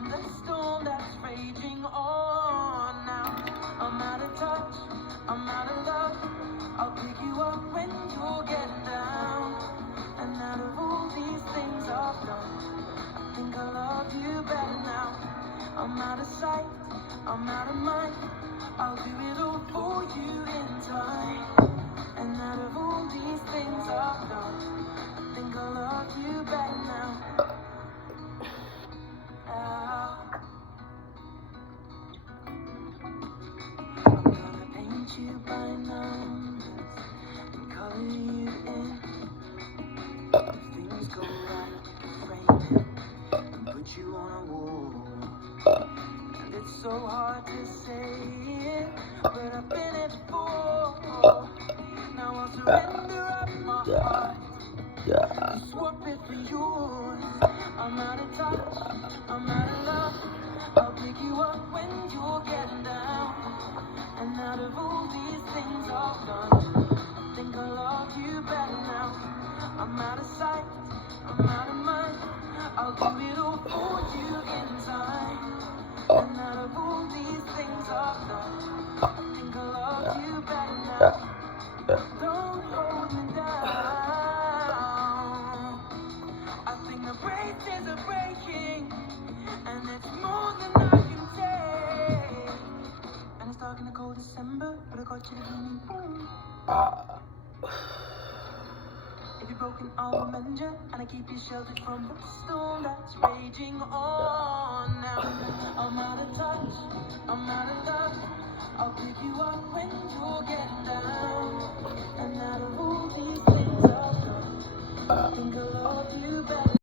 from the storm that's raging on. Now I'm out of touch, I'm out of love. I'll pick you up when you're getting down. And out of all these things I've done, I think I love you better now. I'm out of sight, I'm out of mind. I'll do it all for you in time. And out of all these things I've done, I think I love you better now. I'm gonna paint you by numbers and color you in. If things go right, frame it and put you on a wall. And it's so hard to say it, but I've been it before. Now I'll surrender up my heart, swap it for yours. I'm out of touch, I'm out of love. I'll pick you up when you're getting down. And out of all these things I've done, I think I love you better now. I'm out of sight, I'm out of mind. I'll do it all for you in time. And out of all these things I've done, I think I love you better now. Don't hold me down. I think the braces are breaking, and it's more than I can take. And it's dark in the cold December, but I got you to give me boom. If you're broken, I'll mend you, and I keep you sheltered from the storm that's raging on. Now I'm out of touch, I'm out of love. I'll pick you up when you're getting down. And out of all these things I've done, I think I love you better.